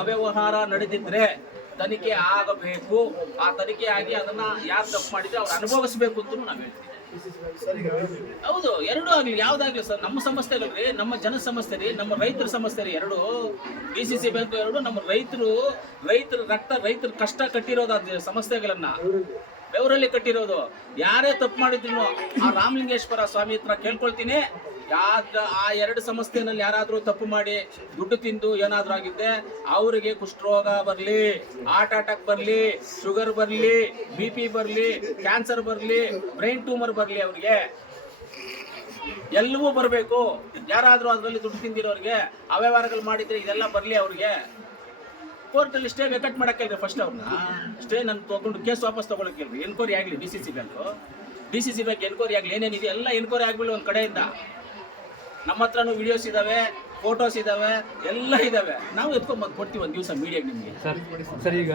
ಅವ್ಯವಹಾರ ನಡೆದಿದ್ರೆ ತನಿಖೆ ಆಗಬೇಕು. ಆ ತನಿಖೆ ಆಗಿ ಅದನ್ನ ಯಾರು ತಪ್ಪು ಮಾಡಿದ್ರೆ ಅವ್ರು ಅನುಭವಿಸ್ಬೇಕು ಅಂತ ನಾವು ಹೇಳ್ತೀವಿ. ಹೌದು, ಎರಡೂ ಆಗ್ಲಿ, ಯಾವ್ದಾಗ್ಲಿ ಸರ್, ನಮ್ಮ ಸಮಸ್ಯೆ ಅಲ್ರಿ ನಮ್ಮ ಜನ ಸಮಸ್ಯೆ ರೀ, ನಮ್ಮ ರೈತರ ಸಮಸ್ಯೆ ರೀ ಎರಡು. ಡಿ ಸಿ ಸಿ ಬ್ಯಾಂಕ್ ಎರಡು, ನಮ್ಮ ರೈತರು, ರೈತರ ರಕ್ತ, ರೈತರ ಕಷ್ಟ ಕಟ್ಟಿರೋದು ಸಮಸ್ಯೆಗಳನ್ನ. ಬೆವರಲ್ಲಿ ಕಟ್ಟಿರೋದು. ಯಾರೇ ತಪ್ಪು ಮಾಡಿದ್ರು ಆ ರಾಮಲಿಂಗೇಶ್ವರ ಸ್ವಾಮಿ ಹತ್ರ ಕೇಳ್ಕೊಳ್ತೀನಿ. ಯಾರ ಆ ಎರಡು ಸಂಸ್ಥೆನಲ್ಲಿ ಯಾರಾದರೂ ತಪ್ಪು ಮಾಡಿ ದುಡ್ಡು ತಿಂದು ಏನಾದರೂ ಆಗಿದ್ದೆ ಅವರಿಗೆ ಕುಷ್ಠರೋಗ ಬರಲಿ ಹಾರ್ಟ್ ಅಟ್ಯಾಕ್ ಬರಲಿ ಶುಗರ್ ಬರಲಿ ಬಿ ಪಿ ಬರಲಿ ಕ್ಯಾನ್ಸರ್ ಬರಲಿ ಬ್ರೈನ್ ಟ್ಯೂಮರ್ ಬರಲಿ ಅವ್ರಿಗೆ. ಎಲ್ಲವೂ ಬರಬೇಕು. ಯಾರಾದರೂ ಅದರಲ್ಲಿ ದುಡ್ಡು ತಿಂದಿರೋರಿಗೆ ಅವ್ಯವಹಾರಗಳು ಮಾಡಿದ್ರೆ ಇದೆಲ್ಲ ಬರಲಿ ಅವ್ರಿಗೆ. ಕೋರ್ಟಲ್ಲಿ ಸ್ಟೇ ವೆಕಟ್ ಮಾಡಕ್ಕೆ ಫಸ್ಟ್ ಅವ್ರನ್ನ. ಸ್ಟೇ ನಾನು ತೊಗೊಂಡು ಕೇಸ್ ವಾಪಸ್ ತಗೊಳಕ್ಕೆ ಎನ್ಕ್ವೈರಿ ಆಗಲಿ D C C bank D C C bank enquiry ಆಗಲಿ ಏನೇನಿದೆ ಎಲ್ಲ ಎನ್ಕ್ವೈರಿ ಆಗ್ಬಿಡಿ ಒಂದು ಕಡೆಯಿಂದ. ನಮ್ಮ ಹತ್ರನೂ ವಿಡಿಯೋಸ್ ಇದಾವೆ ಫೋಟೋಸ್ ಇದಾವೆ, ಎಲ್ಲ ಇದಾವೆ. ನಾವು ಎತ್ಕೊಂಡ್ ಬಂದು ಕೊಡ್ತೀವಿ ಒಂದು ದಿವಸ ಮೀಡಿಯಾಗೆ ನಿಮಗೆ. ಸರ್ ಸರ್ ಈಗ.